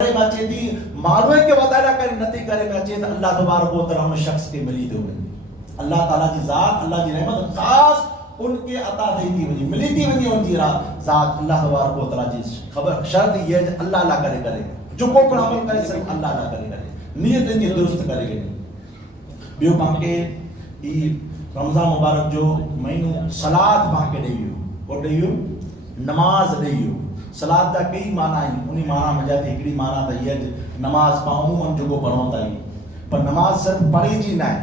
में अचे थी माण्हू खे वधारे करे नथी करे में अचे त अल्लाह तबारक व तआला उन शख्स खे मिली थो वञे। अल्लाह ताला जी ज़ात, अल्लाह जी रहमत ख़ास उनके अता थी वञे, मिली थी वञे उनजी ज़ात। अल्लाह तबारक व तआला जी ख़बर शर्त ये है अल्लाह ला करे जो को पण अमल करे सिर्फ अल्लाह ला करे नियत जी दुरुस्त करे। बियो पाके ई रमज़ान मुबारक जो महीनो सलात पाके ॾेई वियो, ॾेई वियो नमाज ॾेई वियो। सलात जा कई माना आहिनि, उन माना में जाते हिकिड़ी माना त इहा नमाज पाऊं जेको पढ़ूं था, पर नमाज सिर्फ़ पढ़ी जी न आहे,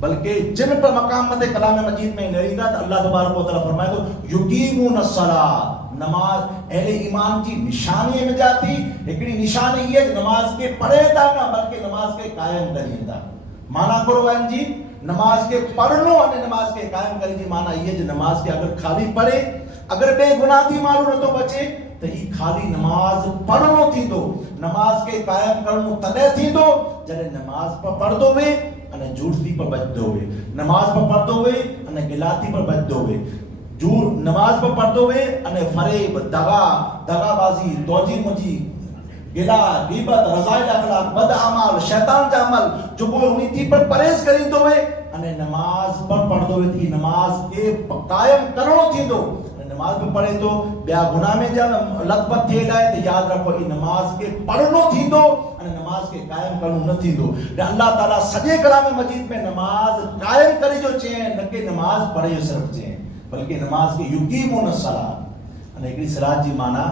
बल्कि जिन पर मक़ाम मथे कलाम मजीद में नरींदा त अल्लाह तबारक व तआला फरमाए थो युकीमून सलात, नमाज अहले ईमान जी निशानी में जाती। हिकिड़ी निशानी इहा नमाज के पढ़े था न बल्कि नमाज के कायम करिए था। माना करो आहिनि जी नमाज के पढ़नो अने नमाज के कायम करण जी माना इहा नमाज के अगर खाली पढ़े, अगर बे गुनाह थी माण्हू नथो बचे तो ही खाली नमाज पढ़नो थींदो। नमाज के कायम करणो तॾहिं थींदो जॾहिं नमाज पर पढ़दो वे अने झूठी पर बचदो वे, नमाज पर पढ़दो वे अने गिलाती पर बचदो वे, नमाज पर पढ़दो वे अने फरेब, दगाबाजी, तोजी मुजी, गिला, गीबत, रज़ाइल अखलाक, बद अमाल, शैतान जा अमल जो को उनी पर परहेज करींदो वे अने नमाज पर पढ़दो वे थी नमाज के कायम करणो थींदो। नमाज पे पढ़े तो बिया गुनाह में जा लतपत थियल आहे त याद रखो ई नमाज के पढ़नो थींदो अने नमाज के कायम करणो न थींदो। अल्लाह ताला सॼे कलाम मजीद में नमाज कायम करे जो चए, न के नमाज पढ़े जो सिर्फ चए, बल्कि नमाज के युकीमून सलात अने हिकिड़ी सलात जी माना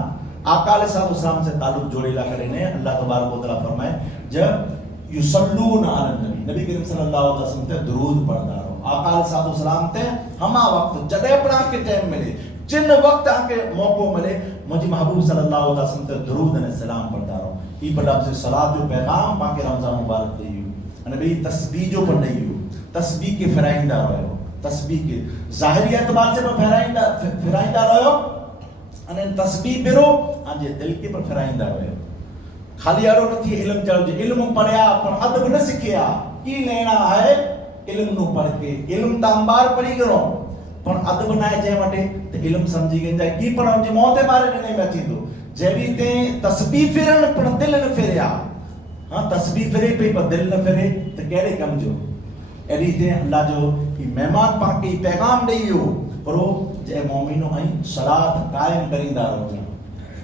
आका अलैहिस्सलाम से ताल्लुक जोड़ेला करे ने अल्लाह तबारक व तआला फरमाए ज युसल्लून अला नबी करीम सल्लल्लाहु अलैहि वसल्लम ते दुरूद पढ़दा रहो। आका अलैहिस्सलाम ते हमा वक्त जॾहिं पण के टाइम मिले, जिन वक्त आके मौको मिले, मुझे महबूब सल्लल्लाहु अलैहि वसल्लम ते दुरूद अने सलाम पढ़दा रहो। ई बड़ा से सलात जो पैगाम पाके रमजान मुबारक ॾेई अने ॿी तस्बीह जो पण ॾेई तस्बीह के फहिराईंदा रहो, तस्बीह के ज़ाहिरी एतबार से पण फहिराईंदा रहो अने तस्बीह बिरो आजे दिल के पण फहिराईंदा रहो। खाली अड़ो न थी इल्म चढ़ इल्म पढ़या पर अदब न सिखिया की लेना है इल्म नु पढ़ के, इल्म त अंबार पढ़ी गयो पण अदब न आहे जंहिं वटि त इल्म सम्झी गंजा की पण हुनजी मौत जे बारे में अची थो जहिड़ी ते तस्बीह फिरण पण दिल न फिरिया। हाँ तस्बीह फिरे पई पर दिल न फिरे त कहिड़े कम जो। अहिड़ी ते अल्लाह जो ई महिमान पाके पैगाम ॾेई वियो करो जे मोमिनो ऐं सलात कायम करींदा रहो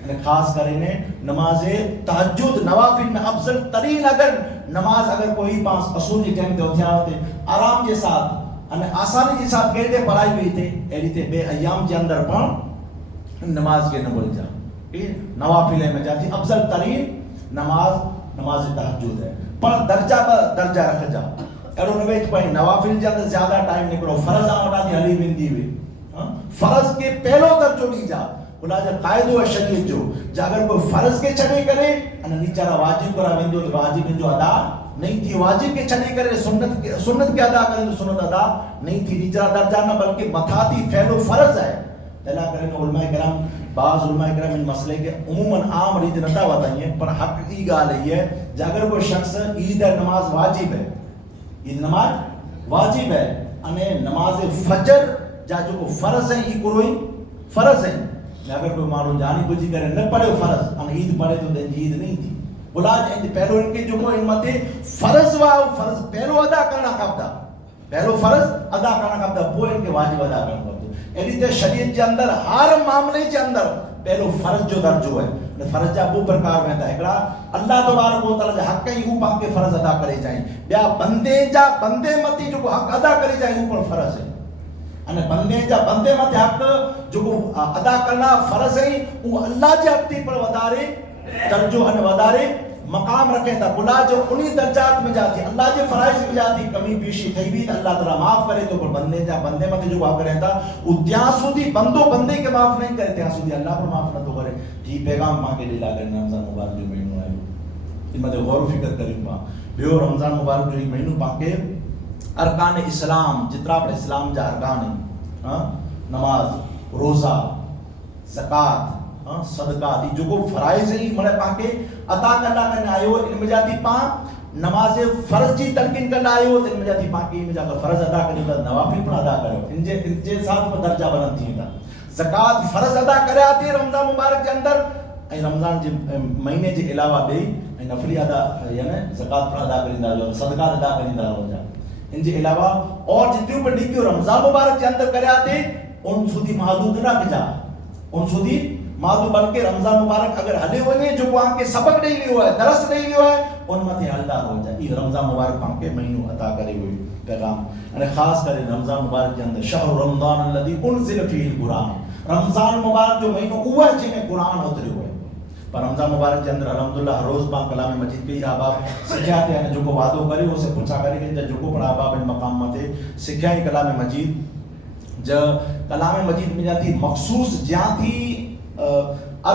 अने ख़ासि करे ने नमाज़ तहज्जुद नवाफिल में अफजल तरीन अगर नमाज अगर कोई पास असूल जी टाइम ते उथिया होते आराम के साथ अने आसानी के साथ कहिड़े पढ़ाई हुई थे अहिड़ी ते बे अयाम जे अंदर पण नमाज के न भुलजा। ये नवाफिल में जाती अफजल तरीन नमाज तहज्जुद है पर दर्जा पर दर्जा रखजा। अहिड़ो न वेच पई नवाफिल जे अंदर ज्यादा टाइम निकरो फर्ज वटा थी हली वेंदी हुई। फर्ज के पहलो दर्जो ॾीजा उला जो क़ाइदो है शरीयत जो अगर कोई फर्ज के छॾे करे अने नीचारा वाजिब करा वेंदो तो वाजिब जो अदा नहीं थी, वाजिब के छॾे करे सुन्नत के अदा करे तो सुन्नत अदा नहीं थी, नीचारा दर्जा न बल्कि मथा थी फैलो फर्ज है। तला करे उलमाए किराम बाज़ उलमाए किराम इन मसले के उमूमन आम रीत नथा बताइए पर हक ई गाल है अगर कोई शख्स ईद नमाज वाजिब है, ईद नमाज वाजिब है अने नमाज फजर जा जो फर्ज है ई कोई फर्ज है अगर कोई माण्हू जानी बुझी करे न पढ़े फर्ज अने ईद पढ़े तो ईद नहीं थी बुलाज इन पहलो इनके जो इन मथे फर्ज वा फर्ज पहलो अदा करना खपता, पहलो फर्ज अदा करना खपता पोइ इनके वाजिब अदा करना खपतो। एडी ते शरीयत के अंदर हर मामले के अंदर पहलो फर्ज जो दर्जो है ने फर्ज जा दो प्रकार में हिकड़ा अल्लाह तबारक व तआला जा हक ही ऊ पाके फर्ज अदा करे जाए, बिया बंदे मती जो हक अदा करे जाए ऊ पर फर्ज है अने बंदे मते हक जो अदा करना फर्ज है ऊ अल्लाह जे हक पर वधारे दर्जो अने वधारे मकाम रखे था बुला जो उन्हीं दर्जात में जाती अल्लाह जे फराइज में जाती कमी पेशी थई भी अल्लाह ताला माफ करे तो पर बंदे मते जो आप करे था उ त्या सुधी बंदो बंदे के माफ नहीं करे त्या सुधी अल्लाह पर माफ न तो करे। जी पैगाम मां के दिला करे रमजान मुबारक जो महीनो आयो इन मते गौर फिकर करियो पा बियो रमजान मुबारक जो महीनो पाके अरकान इस्लाम जितरा पर इस्लाम जा अरकान हां नमाज रोजा ज़कात सदका दी जो को फराइज ही मने पाके अता करना करने आयो इनमें जाती पा नमाज फर्ज जी तलकीन करना आयो तो इनमें जाती पाके में जाकर फर्ज अदा करे तो नवाफिल पर अदा करो इनजे साथ में दर्जा बुलंद थी था। ज़कात फर्ज अदा करे आती रमजान मुबारक के अंदर ऐं रमज़ान जे महीने जे अलावा ॿिए ऐं नफ़ली अदा यानी ज़कात पर अदा करींदा रहो, सदका अदा करींदा रहो जा। इन जे अलावा और जितियूं बि नीतियूं रमज़ान मुबारक जे अंदरि करिया थी उन सुधी महदूद न कजा, उन सुधी महदूद, बल्कि रमज़ान मुबारक अगर हले वञे जो पाण खे सबक ॾेई वियो आहे, दरस ॾेई वियो आहे, उन मथे हलंदा रहो जा। ई रमज़ान मुबारक पाण खे महीनो अता करे हुई पैगाम। अने ख़ासि करे रमज़ान मुबारक जे अंदरि शहर रमज़ान अल्लज़ी उनज़िल फ़ीहिल क़ुरान, रमज़ान मुबारक जो महीनो उहो आहे जंहिंमें क़ुरान उतरियो आहे। पर रमज़ान मुबारक जे अंदरि अल्हम्दुलिल्लाह रोज़ पाण कलाम मजीद कई अहबाब सिखिया थे अने जेको वादो करे उहो से पुछा करे कि जेको पण अहबाब इन मक़ाम मथे सिखिया ई कलाम मजीद ज कलाम मजीद में जाती मखसूस ज्यां थी